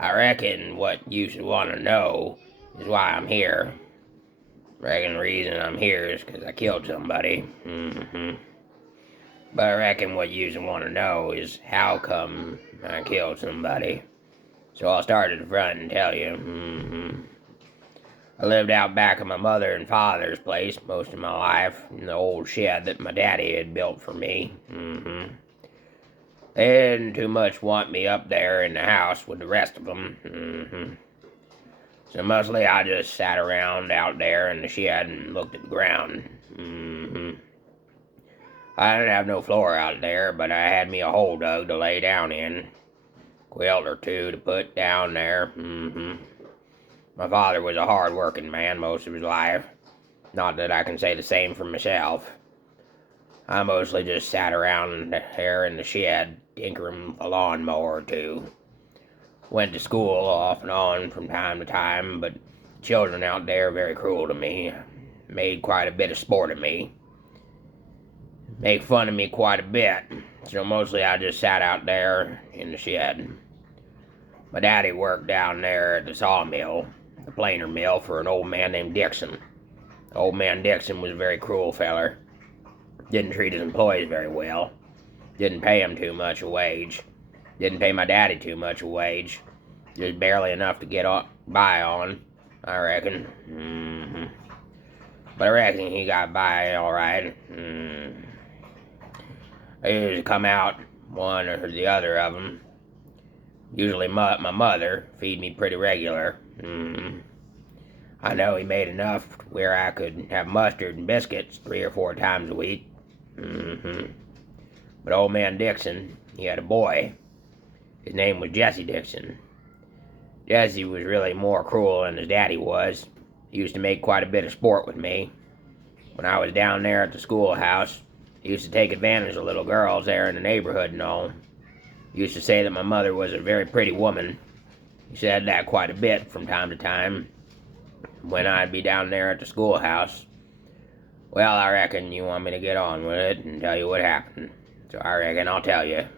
I reckon what you should want to know is why I'm here. Reckon the reason I'm here is because I killed somebody. But I reckon what you should want to know is how come I killed somebody. So I'll start at the front and tell you. I lived out back of my mother and father's place most of my life in the old shed that my daddy had built for me. They didn't too much want me up there in the house with the rest of them. So mostly I just sat around out there in the shed and looked at the ground. I didn't have no floor out there, but I had me a hole dug to lay down in. Quilt or two to put down there. My father was a hard-working man most of his life. Not that I can say the same for myself. I mostly just sat around there in the shed, tinkering with a lawnmower or two. Went to school off and on from time to time, but children out there are very cruel to me. Made quite a bit of sport of me. Make fun of me quite a bit. So mostly I just sat out there in the shed. My daddy worked down there at the sawmill, the planer mill, for an old man named Dixon. Old man Dixon was a very cruel feller. Didn't treat his employees very well. Didn't pay him too much a wage. Didn't pay my daddy too much a wage. Just barely enough to get by on, I reckon. But I reckon he got by all right. I usually come out, one or the other of them. Usually my mother feed me pretty regular. I know he made enough where I could have mustard and biscuits 3 or 4 times a week. But old man Dixon, he had a boy. His name was Jesse Dixon. Jesse was really more cruel than his daddy was. He used to make quite a bit of sport with me. When I was down there at the schoolhouse, he used to take advantage of little girls there in the neighborhood and all. He used to say that my mother was a very pretty woman. He said that quite a bit from time to time when I'd be down there at the schoolhouse. Well, I reckon you want me to get on with it and tell you what happened. So I reckon I'll tell you.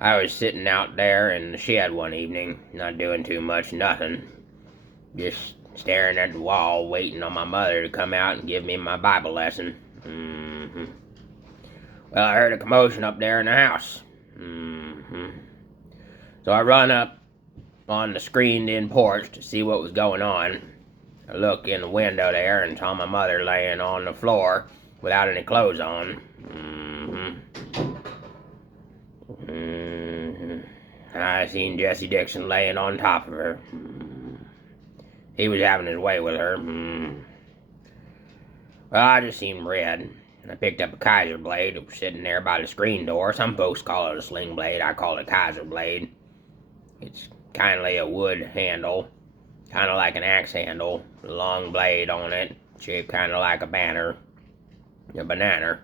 I was sitting out there in the shed one evening, not doing too much, nothing. Just staring at the wall, waiting on my mother to come out and give me my Bible lesson. Well, I heard a commotion up there in the house. So I run up on the screened-in porch to see what was going on. I looked in the window there and saw my mother laying on the floor without any clothes on. I seen Jesse Dixon laying on top of her. He was having his way with her. Well, I just seen red. I picked up a Kaiser blade that was sitting there by the screen door. Some folks call it a sling blade. I call it a Kaiser blade. It's kindly a wood handle, kind of like an axe handle, with a long blade on it, shaped kind of like a banana.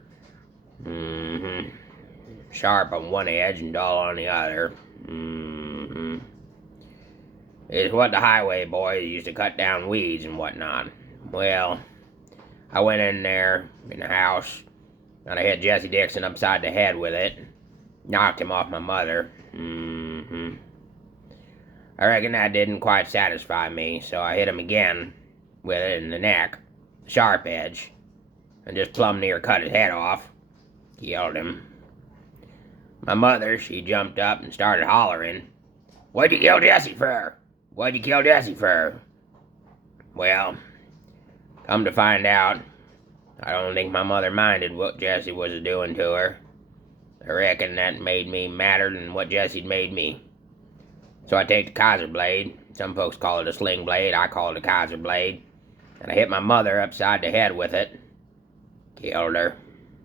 Sharp on one edge and dull on the other. It's what the highway boys used to cut down weeds and whatnot. Well, I went in there in the house, and I hit Jesse Dixon upside the head with it, knocked him off my mother. I reckon that didn't quite satisfy me, so I hit him again with it in the neck, the sharp edge, and just plumb near cut his head off. Killed him. My mother, she jumped up and started hollering, "What'd you kill Jesse for? What'd you kill Jesse for?" Well, come to find out, I don't think my mother minded what Jesse was doing to her. I reckon that made me madder than what Jesse'd made me. So I take the Kaiser blade, some folks call it a sling blade, I call it a Kaiser blade, and I hit my mother upside the head with it. Killed her.